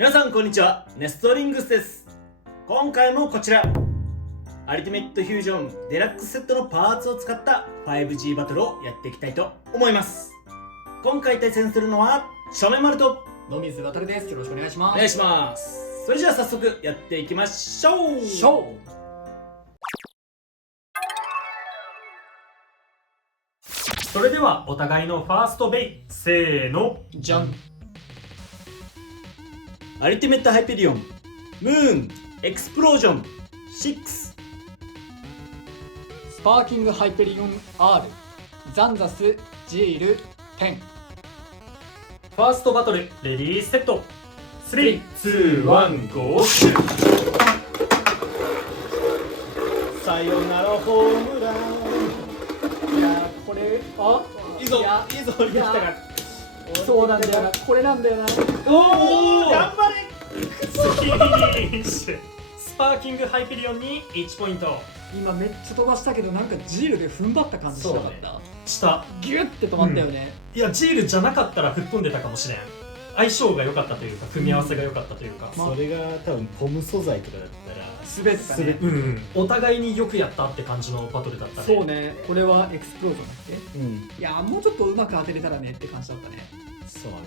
皆さんこんにちは、ネストリングスです。今回もこちらアルティメットフュージョンデラックスセットのパーツを使った 5G バトルをやっていきたいと思います。今回対戦するのは正面丸と野水渡です。よろしくお願いします。お願いします。それじゃあ早速やっていきましょう。それではお互いのファーストベイ、せーの、じゃん。アルティメットハイペリオンムーンエクスプロージョン6、スパーキングハイペリオン R、ザンザス、ジール、10。ファーストバトル、レディーセット、3、2、1、ゴーシュー。さよならホームラン。いやこれいいぞいやいいぞ、降りてきたからそうなんだよな、これなんだよな。おお、頑張れ。フィニッシュ。スパーキングハイペリオンに1ポイント。今めっちゃ飛ばしたけど、なんかジールで踏ん張った感じしなかった。したギュッて止まったよね。いや、ジールじゃなかったら吹っ飛んでたかもしれん。相性が良かったというか、組み合わせが良かったというか、まあそれが多分ポム素材とかだったら滑ったね。お互いによくやったって感じのバトルだったね。そうね、これはエクスプロージョンだっけ。うん、いやもうちょっとうまく当てれたらねって感じだったね。そうね。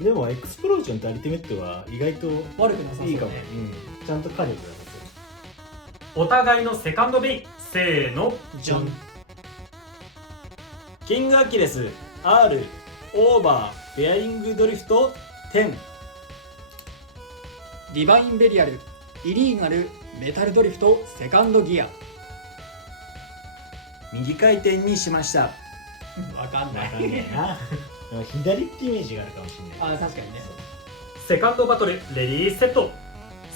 でもエクスプロージョンとアルティメットは意外と悪くなさそうね。いいかも、ちゃんと火力が出お互いのセカンドベイ、せーの、じゃん。キングアキレス R オーバーベアリングドリフト10、ディバインベリアル、イリーガル、メタルドリフト、セカンドギア。右回転にしました。わかんない。わかんねえな。左ってイメージがあるかもしれない。あ、確かにね。セカンドバトル、レディーセット、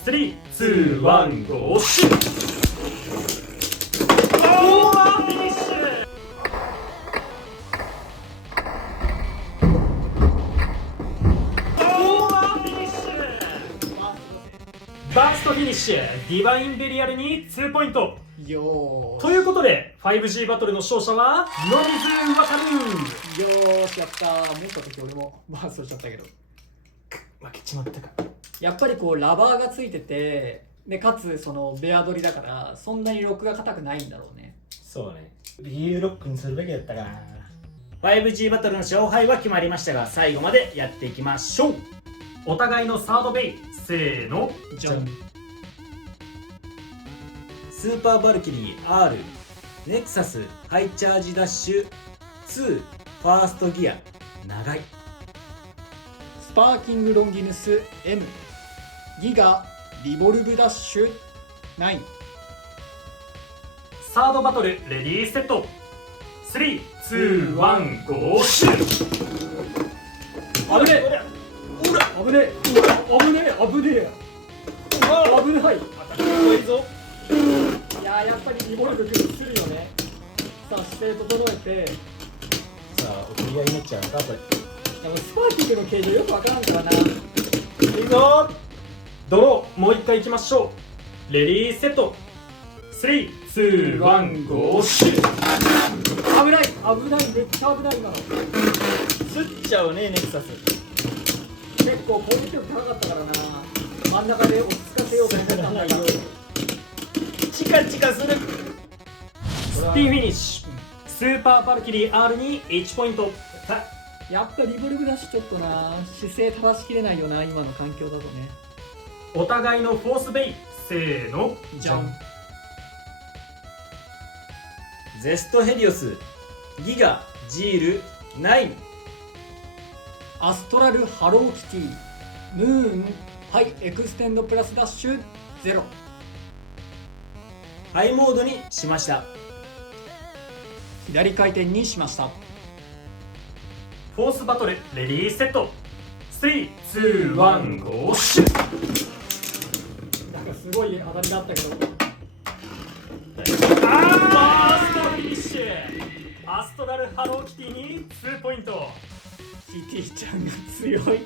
3、2、1、ゴーシュー。おー、フィニッシュ。バーストフィニッシュ、ディバインベリアルに2ポイント。よーということで 5G バトルの勝者は野水渡る。よーし、やったー。持った時俺もバーストしちゃったけど、負けちまったか。やっぱりこうラバーがついてて、でかつそのベア取りだからそんなにロックが硬くないんだろうね。そうね。理由ロックにするべきだったかな。5G バトルの勝敗は決まりましたが、最後までやっていきましょう。お互いのサードベイ、せーの、じゃん。スーパーバルキリー R ネクサスハイチャージダッシュ2ファーストギア長い。スパーキングロンギヌス M、 ギガリボルブダッシュ9。サードバトル、レディーセット、3、2、1、ゴーシュー。危ねえ、危ねえ、危ねえ、危ねえ、危ない。いいぞ。いやー、やっぱりリボルブくるよね。さあ姿勢整えて、さあ送り合いになっちゃうのかこれ。でもスパーキングの形状よくわからんからな。いいぞ。ドロー、もう一回いきましょう。レディーセット、3、2、1、ゴーシュー。危ない、危ない、めっちゃ危ない今の。すっちゃうねネクサス。結構攻撃力高かったからな。真ん中で落ち着かせようと思ったんだけど、チカチカする。スピンフィニッシュ、スーパーバルキリー R に1ポイント。やっぱリボルブダッシュちょっとな、姿勢正しきれないよな今の環境だとね。お互いのフォースベイ、せーの、じゃん。ゼストヘリオスギガジール9、アストラルハローキティ、ムーンハイエクステンドプラスダッシュ0。ハイモードにしました。左回転にしました。フォースバトル、レディーセット、3、2、1、ゴーシュー。なんかすごい当たりだったけど、ファーストフィニッシュ、アストラルハローキティに2ポイント。キティちゃんが強い。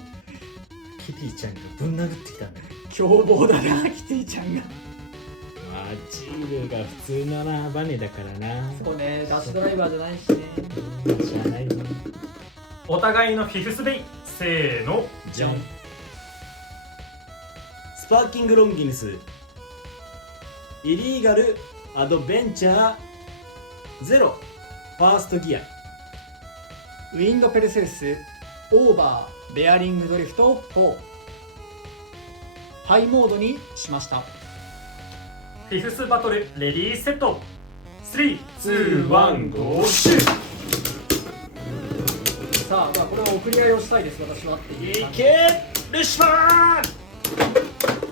キティちゃんがぶん殴ってきたんだね。凶暴だなキティちゃんが。まあジールが普通のなバネだからな。そうね、ダッシュドライバーじゃないしね。じゃないね。お互いのフィフスベイ、せーの、じゃん。パーキングロンギヌスイリーガルアドベンチャーゼロファーストギア。ウィンドペルセウスオーバーベアリングドリフト4、ハイモードにしました。フィフスバトルレディーセット、3、2、1、ゴーシュー。さあ、これは送り合いをしたいです、私は。いけルシファー。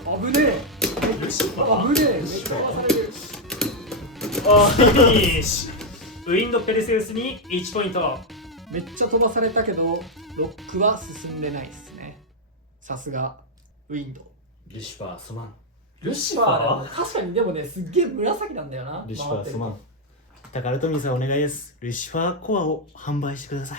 危ねえ、ルシファー危ねえ、めっちゃ飛ばされる。フィニッシュ。ウィンドペルセウスに1ポイント。めっちゃ飛ばされたけどロックは進んでないですね。さすがウィンド。ルシファーすまん。ルシファーだね。確かにでもね、すっげえ紫なんだよな。ルシファーすま回っん。宝富さんお願いです。ルシファーコアを販売してください。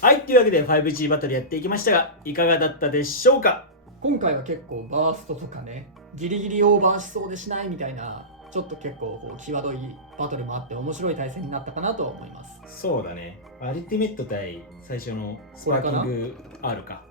はい、というわけで 5G バトルやっていきましたが、いかがだったでしょうか。今回は結構バーストとかね、ギリギリオーバーしそうでしないみたいな、ちょっと結構こう際どいバトルもあって面白い対戦になったかなと思います。そうだね。アルティメット対最初のスパーキング R か。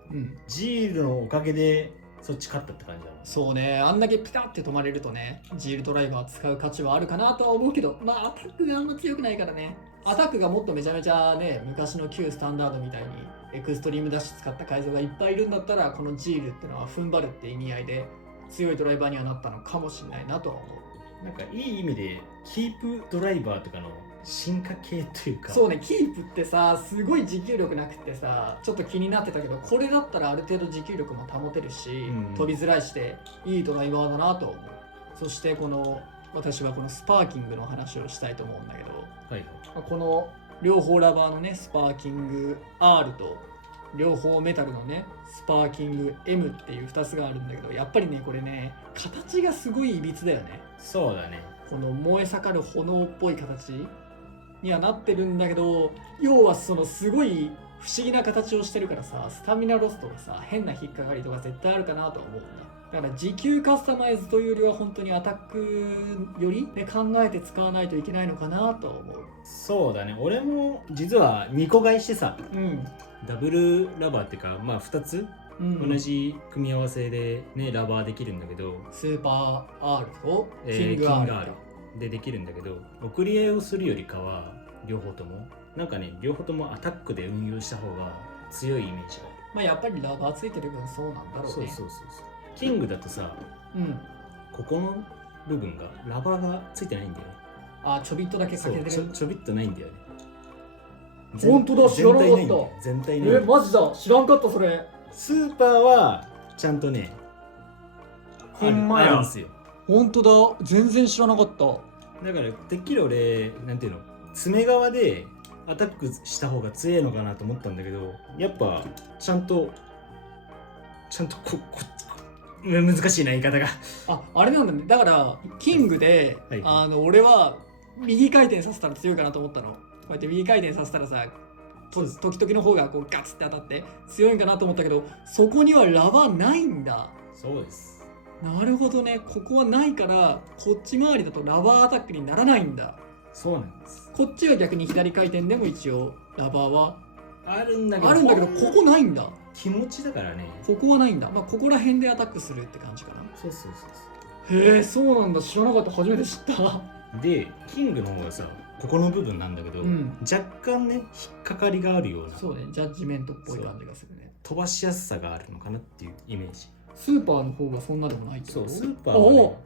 ジールのおかげでそっち勝ったって感じだもん。そうね、あんだけピタって止まれるとね、ジールドライバー使う価値はあるかなとは思うけど、まあアタックがあんま強くないからね。アタックがもっとめちゃめちゃね、昔の旧スタンダードみたいにエクストリームダッシュ使った改造がいっぱいいるんだったら、このジールってのは踏ん張るって意味合いで強いドライバーにはなったのかもしれないなとは思う。なんかいい意味でキープドライバーとかの進化系というか。そうね、キープってさ、すごい持久力なくってさ、ちょっと気になってたけど、これだったらある程度持久力も保てるし、飛びづらいしていいドライバーだなと思う。そして私はこのスパーキングの話をしたいと思うんだけど、はい、この両方ラバーのね、スパーキング R と両方メタルのね、スパーキング M っていう2つがあるんだけど、やっぱりね、これね、形がすごいいびつだよね。そうだね。この燃え盛る炎っぽい形にはなってるんだけど、要はそのすごい不思議な形をしてるからさ、スタミナロストがさ、変な引っかかりとか絶対あるかなと思うんだ。だから時給カスタマイズというよりは本当にアタックより、ね、考えて使わないといけないのかなと思う。そうだね。俺も実は2個買いしてさ、ダブルラバーっていうか、まあ2つ、同じ組み合わせでね、ラバーできるんだけど、スーパー R とキングキング R R でできるんだけど、送り合いをするよりかは両方ともなんかね、両方ともアタックで運用した方が強いイメージがある。まあやっぱりラバーついてる分そうなんだろうね。そう。キングだとさ、ここの部分がラバーがついてないんだよね。あ、ちょびっとだけかけてる。ちょびっとないんだよね。本当だ、知らなかった。全体ない。マジだ、知らんかったそれ。スーパーはちゃんとね、ほんまやあるんですよ。本当だ、全然知らなかった。だからてっきり俺、なんていうの、爪側でアタックした方が強いのかなと思ったんだけど、やっぱちゃんと難しいな言い方が。あれなんだね。だからキングで、俺は右回転させたら強いかなと思ったの。こうやって右回転させたらさ、時々の方がこうガツって当たって強いんかなと思ったけど、そこにはラバーないんだ。そうです。なるほどね。ここはないからこっち回りだとラバーアタックにならないんだ。そうなんです。こっちは逆に左回転でも一応ラバーはあるんだけど、ここないんだ。気持ちだからね。ここはないんだ。まあここら辺でアタックするって感じかな。そう。へえ、そうなんだ。知らなかった。初めて知った。で、キングの方がさ、ここの部分なんだけど、若干ね、引っかかりがあるような。そうね、ジャッジメントっぽい感じがするね。飛ばしやすさがあるのかなっていうイメージ。スーパーの方がそんなでもないってこと？そう、スーパーは、ね、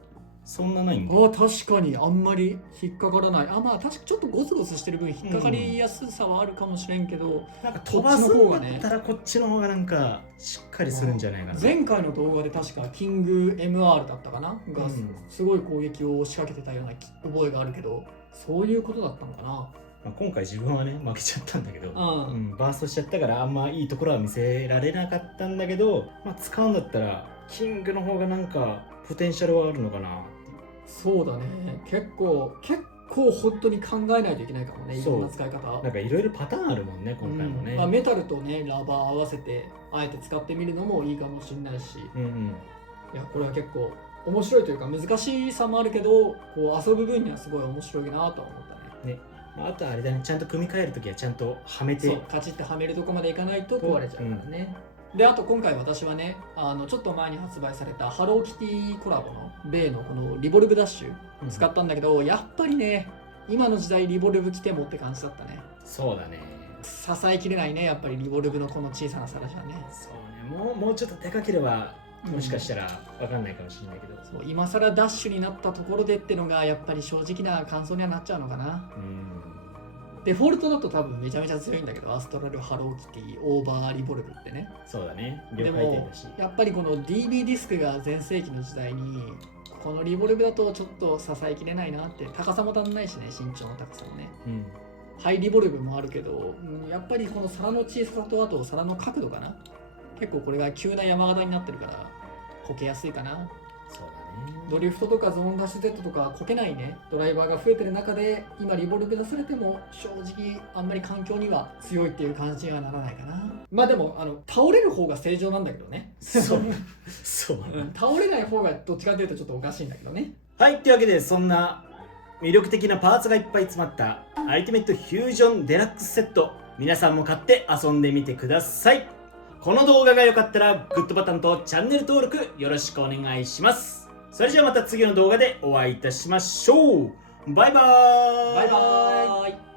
そんなないんだ。確かにあんまり引っかからない。まあ確かちょっとゴツゴツしてる分引っかかりやすさはあるかもしれんけど、なんか飛ばすんだったらこっちの方がなんかしっかりするんじゃないかな。前回の動画で確かキング MR だったかなが、すごい攻撃を仕掛けてたような覚えがあるけど、そういうことだったのかな。今回自分はね負けちゃったんだけど、バーストしちゃったからあんまいいところは見せられなかったんだけど、使うんだったらキングの方がなんかポテンシャルはあるのかな。そうだね、結構本当に考えないといけないかもね、いろんな使い方。なんかいろいろパターンあるもんね、今回もね。メタルとねラバー合わせてあえて使ってみるのもいいかもしれないし、いやこれは結構面白いというか難しさもあるけど、こう遊ぶ分にはすごい面白いなとは思ったね。あとあれだね、ちゃんと組み替えるときはちゃんとはめて、そうカチッてはめるとこまでいかないと壊れちゃうからね。であと今回私はねちょっと前に発売されたハローキティコラボの米のこのリボルブダッシュ使ったんだけど、やっぱりね今の時代リボルブ来てもって感じだったね。そうだね。支えきれないねやっぱりリボルブのこの小さなサラじゃね。そうね、もうちょっとでかければもしかしたら分かんないかもしれないけど、そう今更ダッシュになったところでってのがやっぱり正直な感想にはなっちゃうのかな。デフォルトだと多分めちゃめちゃ強いんだけど、アストラル、ハローキティ、オーバーリボルブってね。そうだね、で両回転もだし。やっぱりこの DB ディスクが全盛期の時代にこのリボルブだとちょっと支えきれないなって、高さも足んないしね、身長の高さもね。ハイリボルブもあるけど、やっぱりこの皿の小ささとあと皿の角度かな。結構これが急な山形になってるからこけやすいかな。そうだね。ドリフトとかゾーンダッシュ Z とかこけないねドライバーが増えてる中で今リボルブ出されても正直あんまり環境には強いっていう感じにはならないかな。まあでも倒れる方が正常なんだけどね。そう倒れない方がどっちかというとちょっとおかしいんだけどね。はい、というわけでそんな魅力的なパーツがいっぱい詰まったアルティメットフュージョンデラックスセット、皆さんも買って遊んでみてください。この動画が良かったらグッドボタンとチャンネル登録よろしくお願いします。それじゃあまた次の動画でお会いいたしましょう。バイバーイ。バイバーイ。